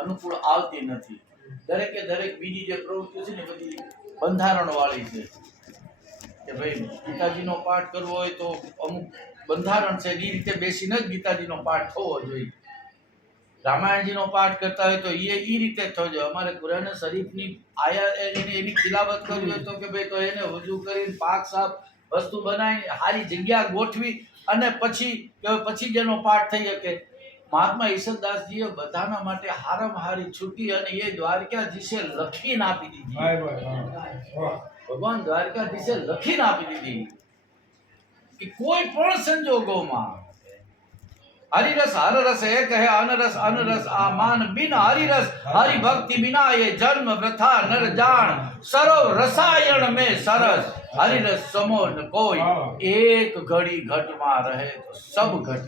અનુકૂળ આવતી નથી. દરેકે દરેક બીજી જે પ્રવૃત્તિઓ છે ને બધી બંધારણ વાળી છે કે ભાઈ ગીતાજીનો પાઠ કરવો હોય તો અમુક બંધારણ છે, એ રીતે બેસીને જ ગીતાજીનો પાઠ થવો જોઈએ. રામાયણજીનો પાઠ કરતા હોય તો એ રીતે થવો જોઈએ. અમારે કુરાન શરીફની આયા એની તિલાવત કરવી હોય તો કે ભાઈ તો એને વજુ કરીને પાક સાફ વસ્તુ બનાવી સારી જગ્યા ગોઠવી અને પછી જેનો પાઠ થઈ શકે. મહાત્મા ઈશ્વરદાસજીએ બધાના માટે હારામાં હારી છૂટી અને એ દ્વારકાધીશે લખીને આપી દીધી. ભગવાન દ્વારકાધીશે લખીને આપી દીધી કે કોઈ પણ સંજોગોમાં હરિરસ હરરસ એક હે અનરસ અનરસ આ માન બિન હરિરસ હરિ ભક્તિ બિના ये जन्म वृथा नर जान सर्व रसायन में सरस हरिरस समो न कोई एक घड़ी घट में रहे तो सब घट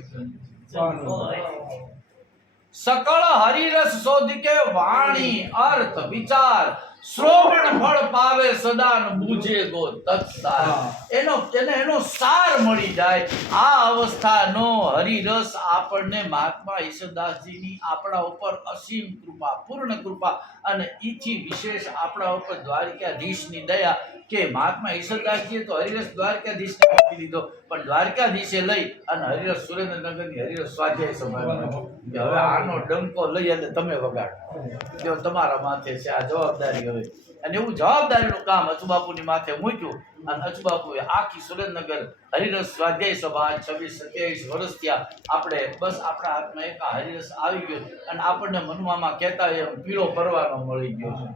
सकल हरिरस शोध के वाणी अर्थ विचार શ્રોવણ ફળ પાવે સદાન બુજે ગો તત્સાર. એનો સાર મળી જાય. આ અવસ્થાનો હરિરસ આપણને મહાત્મા ઈશ્વરદાસજીની આપણા ઉપર અસીમ કૃપા, પૂર્ણ કૃપા અને ઈથી વિશેષ આપણા ઉપર દ્વારકાધીશની દયા કે મહાત્મા ઈશ્વરદાસજીએ તો હરિરસ દ્વારકાધીશને આપી દીધો, પણ દ્વારકાધીશે લઈ અને હરિરસ સુરેન્દ્રનગરની હરિરસ સ્વાધ્યાય સભા હવે આનો ડંકો લઈ અને તમે વગાડો. જો તમારા માથે છે આ જવાબદારી. હવે અને એવું જવાબદારીનું કામ અચુબાપુની માથે મૂક્યું અને અચુબાપુએ આખી સુરેન્દ્રનગર હરિરસ સ્વાધ્યાય સભા 26-27 વર્ષ થયા. આપણે બસ આપણા હાથમાં એક આ હરિરસ આવી ગયો અને આપણને મનવામાં કહેતા એમ પીળો પરવાનો મળી ગયો છે,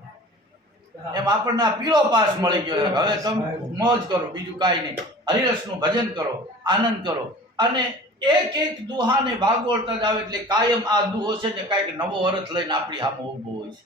એમ આપણને આ પીળો પાસ મળી ગયો. હવે તમે મોજ કરો, બીજું કાંઈ નહીં. હરિરસનું ભજન કરો, આનંદ કરો અને એક એક દુહાને ભાગવળતા જ આવે એટલે કાયમ આ દુહો છે ને કાંઈક નવો અર્થ લઈને આપણી સામે ઊભો હોય છે.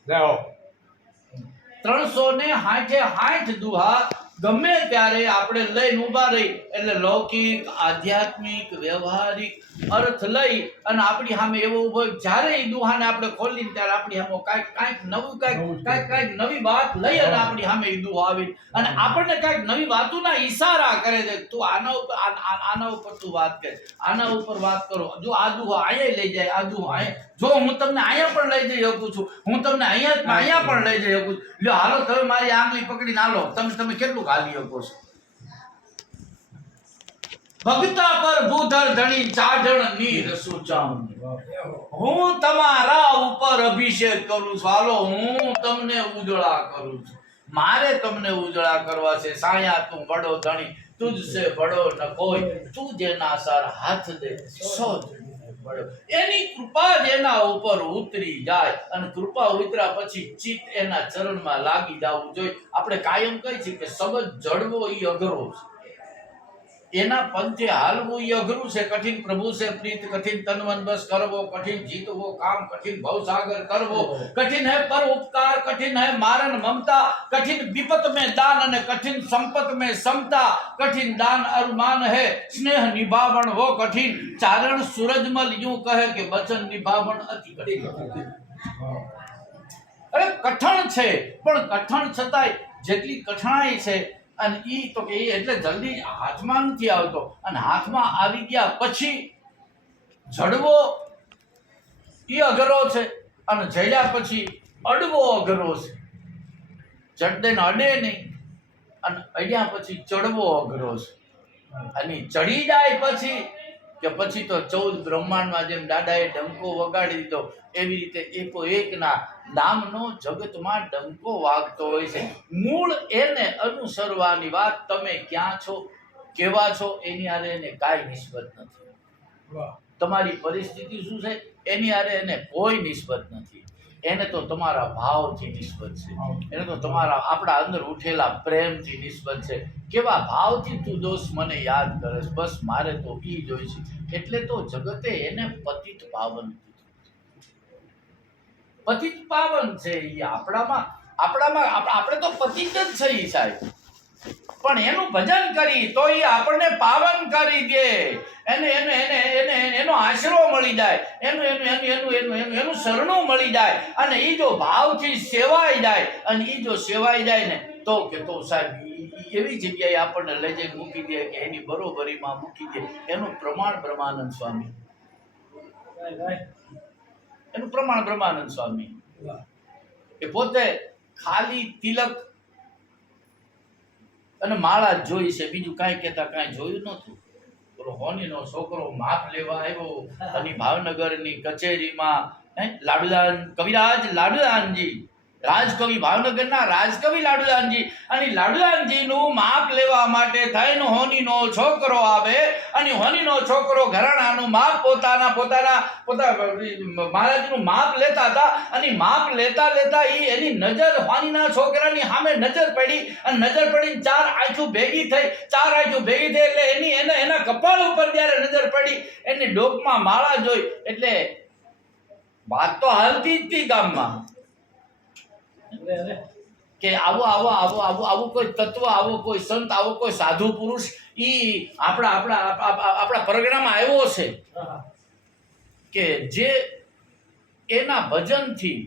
360 દુહા ગમે ત્યારે આપણે લઈને ઊભા રહી એટલે લૌકિક, આધ્યાત્મિક, વ્યવહારિક અર્થ લઈ અને આપણી સામે એવો ઊભો જ્યારે એ દુહાને આપણે ખોલીને ત્યારે આપણી સામે કાંઈક નવી વાત લઈ અને આપણી સામે એ દુહો આવી અને આપણને કાંઈક નવી વાતોના ઈશારા કરે છે. તું આના ઉપર તું વાત કર, આના ઉપર વાત કરો. જો આ દુહો અહીંયા લઈ જાય, આ દુહો અહીંયા, જો હું તમને અહીંયા પણ લઈ જઈ શકું છું, હું તમને અહીંયા પણ લઈ જઈ શકું છું. લ્યો હાલો તમે મારી આંગળી પકડીને હાલો, તમે કેટલું હાલી શકો છો. ભગતા પર ભૂધર ધણી ચાઢણ નીર સુચામ, હું તમારા ઉપર અભિષેક કરું છું. હાલો હું તમને ઉજળા કરું છું. મારે તમને ઉજળા કરવા છે. સાયા તું બડો ધણી તુજસે બડો ન કોઈ, તું જેના સર હાથ દે સો એની કૃપા જેના ઉપર ઉતરી જાય અને કૃપા ઉતર્યા પછી ચિત્ત એના ચરણમાં લાગી જવું જોઈએ. આપણે કાયમ કહી છે કે સબજ જડવો એ અઘરો છે, એના પંથે હાલવું એ અઘરું છે. કઠિન પ્રભુ છે પ્રીત, કઠિન તન મન બસ કરવો, કઠિન જીતવો કામ, કઠિન ભવસાગર કરવો, કઠિન है पर उपकार, कठिन है मारन ममता, कठिन विपत में दान અને कठिन संपत में समता, कठिन दान अरमान है स्नेह निभावण वो कठिन, चारण सूरजमल यूं कहे કે વચન નિભાવણ અતિ કઠિન. અરે કઠણ છે પણ કઠણ છતાંય જેટલી કઠણાઈ છે અને ઈ તો કે એટલે જલ્દી હાથમાં નથી આવતો અને હાથમાં આવી ગયા પછી જડવો ઈ અઘરો છે અને જડ્યા પછી અડવો અઘરો છે. જડને અડે નહીં અને અડ્યા પછી ચડવો અઘરો છે. અને ચડી જાય પછી તો 14 બ્રહ્માંડમાં જેમ દાદાએ ડંકો વગાડી દીધો એવી રીતે એકો એકના નામનો જગતમાં ડંકો વાગતો હોય છે. મૂળ એને અનુસરવાની વાત. તમે ક્યાં છો, કેવા છો એની હારે એને કાંઈ નિસ્બત નથી. તમારી પરિસ્થિતિ શું છે એની હારે એને કોઈ નિસ્બત નથી. એને તો તમારા ભાવથી નિસ્બત છે, એને તો તમારા આપણા અંદર ઉઠેલા પ્રેમથી નિસ્બત છે. કેવા ભાવથી તું દોસ્ત મને યાદ કરે, બસ મારે તો ઈ જોઈ છે. એટલે તો જગતે એને પતિત પાવન કીધું. પતિત પાવન છે ઈ આપણામાં આપણે તો પતિત જ છે ઈ સાહેબ, પણ એનું ભજન કરી તો ઈ આપણને પાવન કરી દે. એનો આશરો મળી જાય, એનું શરણું મળી જાય અને ઈ જો ભાવથી સેવાઈ જાય અને ઈ જો સેવાઈ જાય ને તો સાહેબ એવી જગ્યાએ આપણને લઈ જઈને મૂકી દે કે એની બરોબરીમાં મૂકી દે. એનું પ્રમાણ બ્રહ્માનંદ સ્વામી. એનું પ્રમાણ બ્રહ્માનંદ સ્વામી એ પોતે ખાલી તિલક અને માળા જ જોઈ છે, બીજું કાંઈ કહેતા કાંઈ જોયું નહોતું. પેલો હોનીનો છોકરો માપ લેવા આવ્યો અને ભાવનગરની કચેરીમાં લાડુદાન કવિરાજ લાડુદાનજી, રાજકવિ ભાવનગરના રાજકવિ લાડુદાનજી, અને લાડુદાનજીનું માપ લેવા માટે થઈને હોનીનો છોકરો આવે અને હોનીનો છોકરો ઘરાણાનું માપ પોતાના મહારાજનું માપ લેતા હતા અને માપ લેતા લેતા એની નજર હોનીના છોકરાની સામે નજર પડી અને નજર પડીને ચાર આંખો ભેગી થઈ એટલે એના કપાળ ઉપર જ્યારે નજર પડી એની ડોકમાં માળા જોઈ એટલે વાત તો હાલતી જ હતી ગામમાં કે આવો કોઈ તત્વ, આવો કોઈ સંત, આવો કોઈ સાધુ પુરુષ ઈ આપણા પરગણામાં આવ્યો છે કે જે એના ભજનથી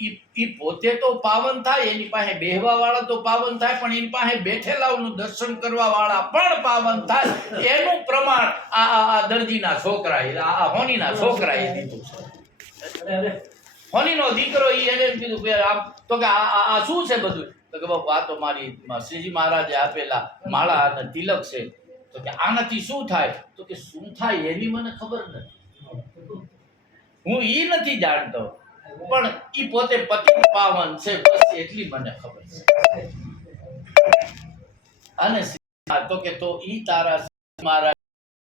ઈ પોતે તો પાવન થાય, એની પાસે બેહવા વાળા તો પાવન થાય, પણ એની પાસે બેઠેલાઓનું દર્શન કરવા વાળા પણ પાવન થાય. એનું પ્રમાણ આ દરજીના છોકરાએ, આ હોનીના છોકરાએ દીધું છે. હોનીનો દીકરો એને કીધું કે આમ તો કે આ શું છે બધું? તો કે બાપુ આ તો મારી શ્રીજી મહારાજે આપેલા માળા અને તિલક છે. તો કે આનાથી શું થાય? તો કે શું થાય એની મને ખબર નથી, હું ઈ નથી જાણતો, પણ ઈ પોતે પતિ પાવન છે બસ એટલી મને ખબર છે. અને તો કે તો ઈ તારા મહારાજ